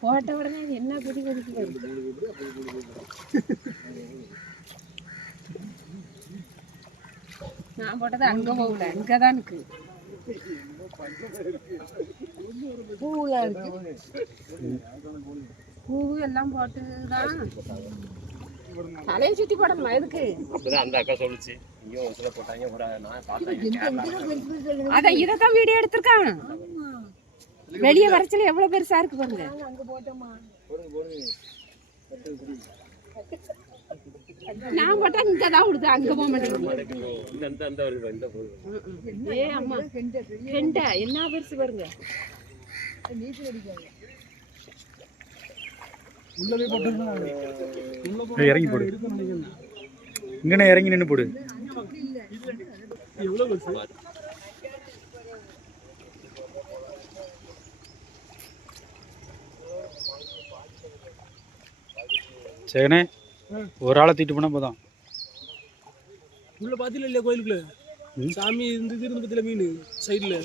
போட்ட உடனே என்ன குதி குதிக்குது. நான் போட்டது அங்க போகல, இங்கதான் இருக்கு. பூ எல்லாம் போட்டுதான் தலையை சுத்தி போடணுமா? எதுக்கு? அந்த அக்கா சொல்லுச்சு அதான் இதைத்தான் வீடியோ எடுத்திருக்கான். வெளியே வரச்சல எவ்வளவு பெருசா இருக்கு பாருங்க. நான் போட்டா இங்கதான் விடுது, அங்க போக மாட்டேங்குது. ஏ அம்மா கெண்டை என்ன பெருசு பாருங்க. இறங்கி போடு, இங்கனே இறங்கி நின்று போடு. சரிண்ணே, ஒரு ஆளை தூக்கிட்டு போனா போதும். உள்ள பாத்தீங்களா இல்லையா கோயிலுக்குள்ள சாமி இருந்து பத்தில மீன் சைடுல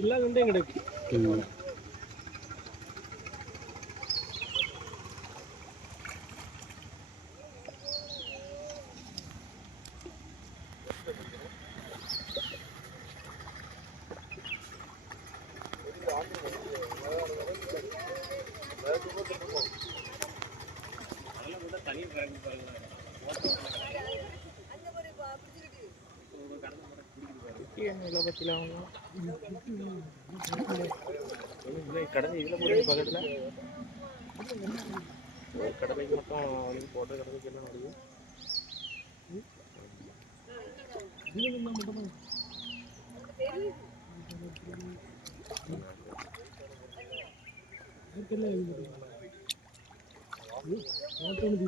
எல்லாம் கண்டே கிடக்கு. கடந்து இதுல போய் பக்கத்துல கடலைக்கு மட்டும் போட்ட கடலைக்கு எல்லாம் வருது. ஓட்டம்